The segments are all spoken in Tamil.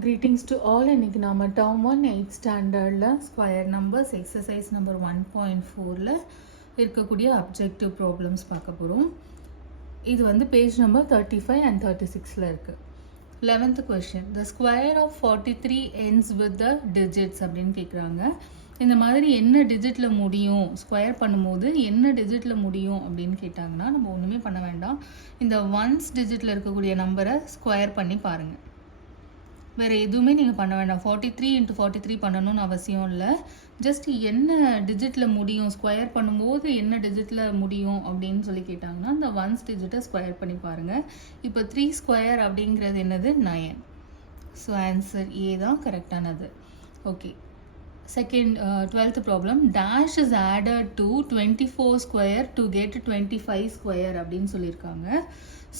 Greetings to all. இன்னைக்கு நாம term 1 8th standardல square numbers exercise number 1.4ல இருக்கக்கூடிய objective problems பார்க்க போறோம். இது வந்து page number 35 and 36ல இருக்கு. 11th question. The square of 43 ends with the digits அப்படின்னு கேக்குறாங்க. இந்த மாதிரி என்ன டிஜிட்ல முடியும் ஸ்கொயர் பண்ணும்போது என்ன டிஜிட்ல முடியும் அப்படின்னு கேட்டாங்கன்னா நம்ம ஒண்ணுமே பண்ண வேண்டாம். இந்த ஒன்ஸ் டிஜிட்ல இருக்கக்கூடிய நம்பரை ஸ்கொயர் பண்ணி பாருங்க. வேறு எதுவுமே நீங்கள் பண்ண வேண்டாம். 43 × 43 பண்ணணும்னு அவசியம் இல்லை. ஜஸ்ட் என்ன டிஜிட்டில் முடியும் ஸ்கொயர் பண்ணும்போது என்ன டிஜிட்டில் முடியும் அப்படின்னு சொல்லி கேட்டாங்கன்னா இந்த ஒன்ஸ் டிஜிட்டை ஸ்கொயர் பண்ணி பாருங்கள். இப்போ 3 ஸ்கொயர் அப்படிங்கிறது என்னது 9. ஸோ ஆன்சர் ஏ தான் கரெக்டானது. Okay, second 12th problem. Dash is added to 24 square to get 25 square அப்படின்னு சொல்லியிருக்காங்க.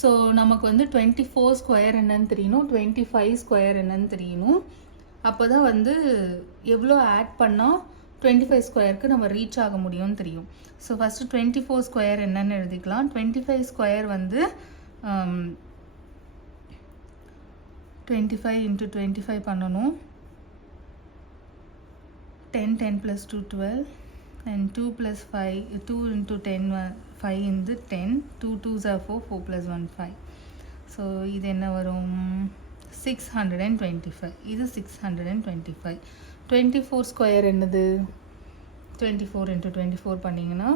ஸோ நமக்கு வந்து 24 ஸ்கொயர் என்னன்னு தெரியணும், 25 ஸ்கொயர் என்னன்னு தெரியணும். அப்போ தான் வந்து எவ்வளோ ஆட் பண்ணால் 25 ஸ்கொயருக்கு நம்ம ரீச் ஆக முடியும்னு தெரியும். ஸோ ஃபஸ்ட்டு 24 ஸ்கொயர் என்னன்னு எழுதிக்கலாம். 25 ஸ்கொயர் வந்து 25 × 25 பண்ணணும். 10 10 + 2 12 and 2 + 5 2 × 10 5 into 10 2 2s are 4 4 + 1 5. So இது என்ன வரும் 625. இது 625. 24 ஸ்கொயர் என்னது 24 × 24 பண்ணிங்கன்னா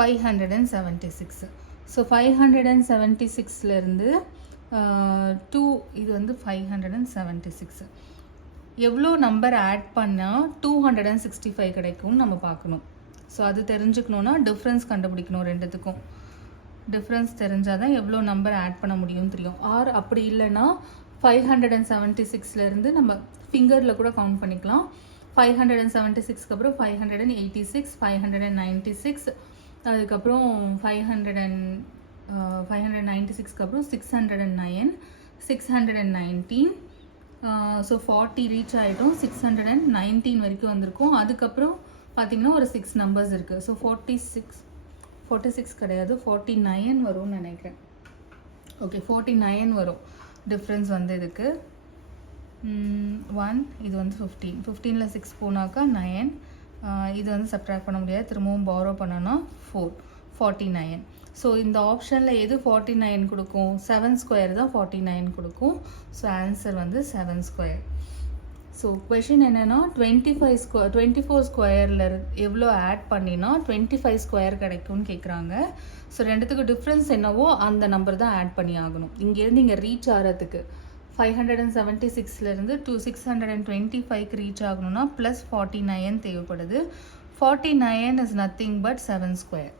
576. ஸோ 576லேருந்து 2 இது வந்து 576. எவ்வளோ நம்பர் ஆட் பண்ணால் 265 கிடைக்கும்னு நம்ம பார்க்கணும். ஸோ அது தெரிஞ்சுக்கணுன்னா டிஃப்ரென்ஸ் கண்டுபிடிக்கணும். ரெண்டுத்துக்கும் டிஃப்ரென்ஸ் தெரிஞ்சால் தான் எவ்வளோ நம்பர் ஆட் பண்ண முடியும்னு தெரியும். ஆர் அப்படி இல்லைன்னா 576லேருந்து நம்ம ஃபிங்கரில் கூட கவுண்ட் பண்ணிக்கலாம். 576க்கு அப்புறம் 586 596 அதுக்கப்புறம் 596க்கு அப்புறம் 609 619. ஸோ 40 ரீச் ஆகிட்டோம். 619 வரைக்கும் வந்திருக்கும். அதுக்கப்புறம் பார்த்திங்கன்னா ஒரு 6 நம்பர்ஸ் இருக்குது. ஸோ 46 கிடையாது 49 வரும்னு நினைக்கிறேன். ஓகே 49 வரும் டிஃப்ரென்ஸ் வந்து இதுக்கு 1. இது வந்து 15. 15ல் 6 போனாக்கா 9. இது வந்து சப்ட்ராக்ட் பண்ண முடியாது. திரும்பவும் பாரோ பண்ணோன்னா 49. ஸோ இந்த ஆப்ஷனில் எது 49 கொடுக்கும் 7 ஸ்கொயர் தான் 49 கொடுக்கும். ஸோ ஆன்சர் வந்து 7 ஸ்கொயர். ஸோ கொஷின் என்னென்னா 24 ஸ்கொயரில் எவ்வளோ ஆட் பண்ணினா 25 ஸ்கொயர் கிடைக்கும்னு கேட்குறாங்க. ஸோ ரெண்டுத்துக்கு டிஃப்ரென்ஸ் என்னவோ அந்த நம்பர் தான் ஆட் பண்ணி ஆகணும். இங்கேருந்து இங்கே ரீச் ஆகிறதுக்கு 576லேருந்து 625க்கு ரீச் ஆகணும்னா ப்ளஸ் 49 தேவைப்படுது. 49 is nothing but 7 square.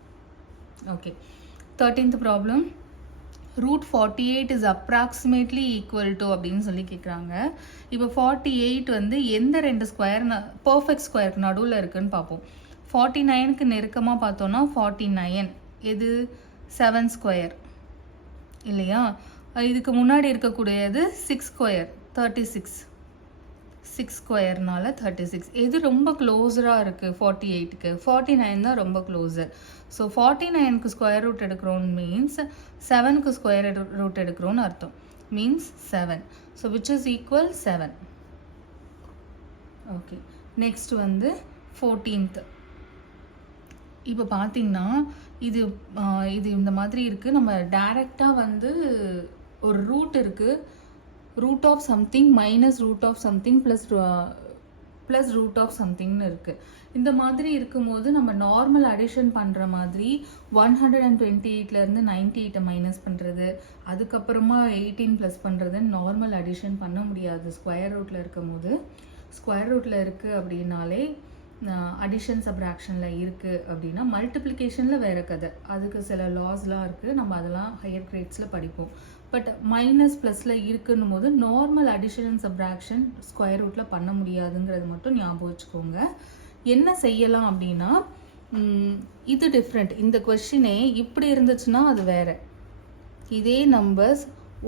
Okay, 13th problem. √48 is approximately equal to அப்படின்னு சொல்லி கேட்குறாங்க. இப்போ 48 வந்து எந்த ரெண்டு ஸ்கொயர் பர்ஃபெக்ட் ஸ்கொயருக்கு நடுவில் இருக்குதுன்னு பார்ப்போம். 49க்கு நெருக்கமாக பார்த்தோன்னா 49 எது 7 ஸ்கொயர் இல்லையா. இதுக்கு முன்னாடி இருக்கக்கூடியது 6 ஸ்கொயர் 36. 6 ஸ்கொயர்னால 36. எது ரொம்ப க்ளோஸராக இருக்குது 48க்கு 49 தான் ரொம்ப க்ளோஸர். ஸோ 49க்கு ஸ்கொயர் ரூட் எடுக்கிறோன்னு மீன்ஸ் 7க்கு ஸ்கொயர் ரூட் எடுக்கிறோன்னு அர்த்தம். Means 7. So which is equal 7. Okay, next வந்து 14th. இப்போ பார்த்தீங்கன்னா இது இந்த மாதிரி இருக்குது. நம்ம டைரெக்டாக வந்து ஒரு ரூட் இருக்குது. Root of something minus root of something plus root of சம்திங்னு இருக்குது. இந்த மாதிரி இருக்கும்போது நம்ம நார்மல் அடிஷன் பண்ணுற மாதிரி 128லேருந்து 98 மைனஸ் பண்ணுறது, அதுக்கப்புறமா 18 ப்ளஸ் பண்ணுறது நார்மல் அடிஷன் பண்ண முடியாது. ஸ்கொயர் ரூட்டில் இருக்கும் போது ஸ்கொயர் ரூட்டில் இருக்குது அப்படின்னாலே அடிஷன் சப்ராக்ஷனில் இருக்குது அப்படின்னா மல்டிப்ளிகேஷனில் வேறு கதை. அதுக்கு சில லாஸ்லாம் இருக்குது. நம்ம அதெல்லாம் ஹையர் கிரேட்ஸில் படிப்போம். பட் மைனஸ் ப்ளஸில் இருக்குன்னும் போது normal addition and subtraction square ரூட்டில் பண்ண முடியாதுங்கிறது மட்டும் ஞாபகம் வச்சுக்கோங்க. என்ன செய்யலாம் அப்படின்னா இது டிஃப்ரெண்ட். இந்த கொஸ்டினே இப்படி இருந்துச்சுன்னா அது வேறு. இதே நம்பர்ஸ்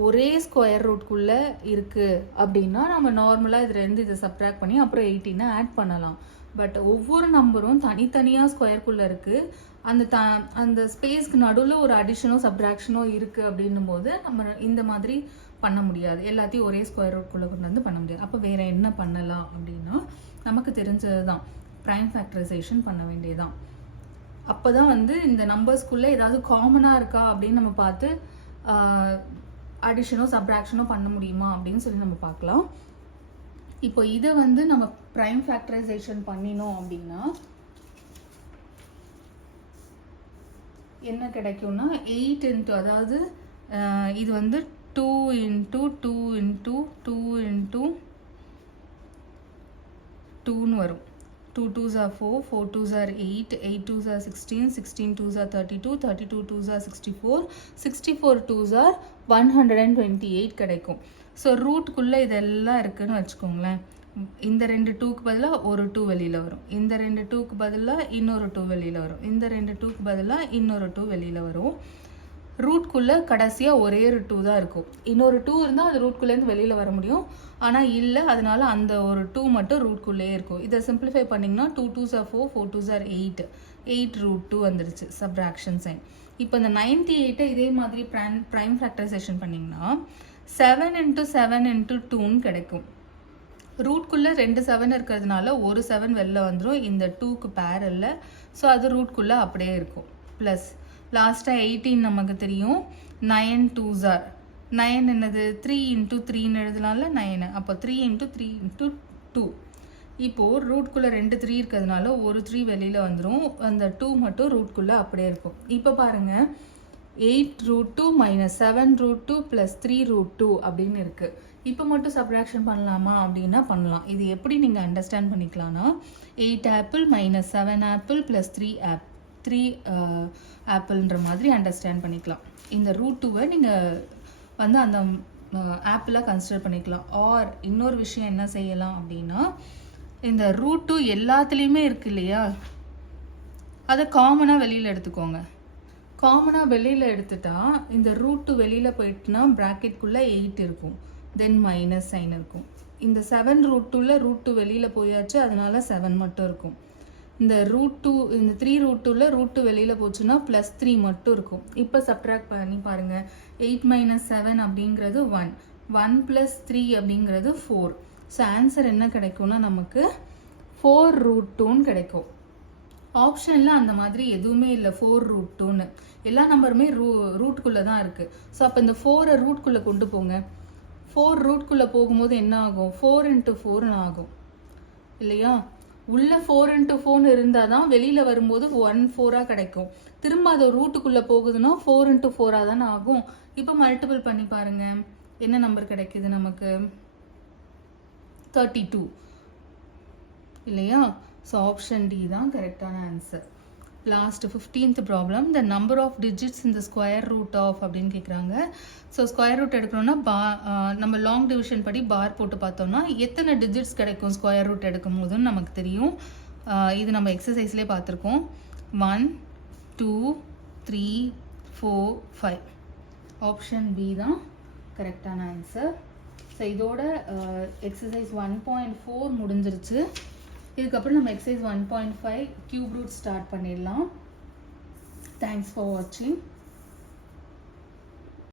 ஒரே ஸ்கொயர் ரூட்குள்ளே இருக்குது அப்படின்னா நம்ம நார்மலாக இதுலேருந்து இதை சப்ட்ராக்ட் பண்ணி அப்புறம் 18 ஆட் பண்ணலாம். பட் ஒவ்வொரு நம்பரும் தனித்தனியாக ஸ்கொயருக்குள்ளே இருக்குது. அந்த ஸ்பேஸ்க்கு நடுவில் ஒரு அடிஷனோ சப்ட்ராக்ஷனோ இருக்குது அப்படின்னும் போது நம்ம இந்த மாதிரி பண்ண முடியாது. எல்லாத்தையும் ஒரே ஸ்கொயர் ரூட்குள்ளே கொண்டு வந்து பண்ண முடியாது. அப்போ வேறு என்ன பண்ணலாம் அப்படின்னா நமக்கு தெரிஞ்சது தான் ப்ரைம் ஃபேக்டரைசேஷன் பண்ண வேண்டியதுதான். அப்போ தான் வந்து இந்த நம்பர்ஸ்குள்ளே ஏதாவது காமனாக இருக்கா அப்படின்னு நம்ம பார்த்து அடிஷனோ சப்ட்ராக்ஷனோ பண்ண முடியுமா அப்படின்னு சொல்லி நம்ம பார்க்கலாம். இப்போ இதை வந்து நம்ம ப்ரைம் ஃபேக்டரைசேஷன் பண்ணினோம் அப்படின்னா என்ன கிடைக்கும்னா 8 இன்ட்டு, அதாவது இது வந்து 2 இன்ட்டு 2 இன்ட்டு 2 இன்ட்டு 2ன்னு வரும். 2 2s are 4, 4 2s are 8, 8 2s are 16, 16 2s are 32, 32 2s are 64, 64 2s are 128 கிடைக்கும். ஸோ ரூட்குள்ளே இதெல்லாம் இருக்குதுன்னு வச்சுக்கோங்களேன். இந்த 2 2க்கு பதிலாக ஒரு 2 வெளியில் வரும், இந்த 2 2க்கு பதிலாக இன்னொரு 2 வெளியில் வரும், இந்த 2 2க்கு பதிலாக இன்னொரு 2 வெளியில் வரும். ரூட்குள்ளே கடைசியாக ஒரே ஒரு 2 தான் இருக்கும். இன்னொரு 2 இருந்தால் அது ரூட்குள்ளேருந்து வெளியில் வர முடியும், ஆனால் இல்லை, அதனால அந்த ஒரு 2 மட்டும் ரூட்குள்ளேயே இருக்கும். இதை சிம்பிளிஃபை பண்ணிங்கன்னா 2 2s are 4, 4 2s are 8, 8 root 2 வந்துருச்சு சப்ட்ராக்ஷன் சைன். இப்போ இந்த 98 இதே மாதிரி ப்ரைம் ஃபேக்டரைசேஷன் பண்ணிங்கன்னா 7 இன்ட்டு 7 இன்ட்டு 2ன்னு கிடைக்கும். ரூட்குள்ளே 2 7 இருக்கிறதுனால ஒரு 7 வெளில வந்துடும் இந்த 2க்கு பேரல்ல. ஸோ அது ரூட்குள்ளே அப்படியே இருக்கும். ப்ளஸ் லாஸ்ட்டாக 18 நமக்கு தெரியும். 9 2s are 9 என்னது 3 இன்ட்டு 3ன்னு எழுதுனால 9. அப்போ 3 இன்ட்டு 3 இன்ட்டு 2. இப்போது ரூட்குள்ளே 2 3 இருக்கிறதுனால ஒரு 3 வெளியில் வந்துடும், அந்த 2 மட்டும் ரூட்குள்ளே அப்படியே இருக்கும். இப்போ பாருங்கள் 8 root 2 minus 7 root 2 plus 3 root 2 அப்படின்னு இருக்குது. இப்போ மட்டும் சப்ட்ராக்ஷன் பண்ணலாமா அப்படின்னா பண்ணலாம். இது எப்படி நீங்கள் அண்டர்ஸ்டாண்ட் பண்ணிக்கலாம்னா 8 ஆப்பிள் மைனஸ் 7 ஆப்பிள் ப்ளஸ் 3 ஆப்பிள்ன்ற மாதிரி அண்டர்ஸ்டாண்ட் பண்ணிக்கலாம். இந்த ரூட் 2வை நீங்கள் வந்து அந்த ஆப்பிளாக கன்சிடர் பண்ணிக்கலாம். ஆர் இன்னொரு விஷயம் என்ன செய்யலாம் அப்படின்னா இந்த ரூட் 2 எல்லாத்துலேயுமே இருக்கு இல்லையா, அதை காமனாக வெளியில் எடுத்துக்கோங்க. காமனாக வெளியில் எடுத்துட்டா இந்த ரூட் 2 வெளியில் போயிட்டுனா ப்ராக்கெட்குள்ளே 8 இருக்கும், தென் மைனஸ் சைன் இருக்கும். இந்த 7 root 2ல ரூட் 2 வெளியில் போயாச்சு, அதனால 7 மட்டும் இருக்கும். இந்த ரூட் 2 இந்த 3 root 2ல ரூட் 2 வெளியில் போச்சுன்னா ப்ளஸ் 3 மட்டும் இருக்கும். இப்போ சப்ட்ராக்ட் பண்ணி பாருங்கள். 8 மைனஸ் 7 அப்படிங்கிறது 1, 1 ப்ளஸ் 3 அப்படிங்கிறது 4. ஸோ ஆன்சர் என்ன கிடைக்கும்னா நமக்கு 4 root 2ன்னு கிடைக்கும். ஆப்ஷனில் அந்த மாதிரி எதுவுமே இல்லை 4 root 2ன்னு. எல்லா நம்பருமே ரூட்குள்ளே தான் இருக்குது. ஸோ அப்போ இந்த 4ஐ ரூட்குள்ளே கொண்டு போங்க. 4 ரூட்குள்ளே போகும்போது என்ன ஆகும், 4 இன்ட்டு 4ன்னு ஆகும் இல்லையா. உள்ளே 4 இன்ட்டு 4ன்னு இருந்தால் தான் வெளியில் வரும்போது 1 4ஆக கிடைக்கும். திரும்ப அதை ரூட்டுக்குள்ளே போகுதுன்னா 4 இன்ட்டு 4ஆக தானே ஆகும். இப்போ மல்டிபிள் பண்ணி பாருங்கள், என்ன நம்பர் கிடைக்குது நமக்கு, 32 இல்லையா. ஸோ ஆப்ஷன் டி தான் கரெக்டான answer. Last 15th problem, the number of digits இந்த ஸ்கொயர் ரூட் ஆஃப் அப்படின்னு கேட்குறாங்க. ஸோ ஸ்கொயர் ரூட் எடுக்கணும்னா நம்ம லாங் டிவிஷன் படி பார் போட்டு பார்த்தோம்னா எத்தனை டிஜிட்ஸ் கிடைக்கும் ஸ்கொயர் ரூட் எடுக்கும் போதுன்னு நமக்கு தெரியும். இது நம்ம எக்ஸசைஸ்லேயே பார்த்துருக்கோம். 1 2 3 4 5. ஆப்ஷன் பி தான் கரெக்டான ஆன்சர். ஸோ இதோட எக்ஸசைஸ் 1.4 முடிஞ்சிருச்சு. இதுக்கப்புறம் நம்ம எக்ஸசைஸ் 1.5 கியூப் ரூட் ஸ்டார்ட் பண்ணிடலாம். தேங்க்ஸ் ஃபார் வாட்சிங்.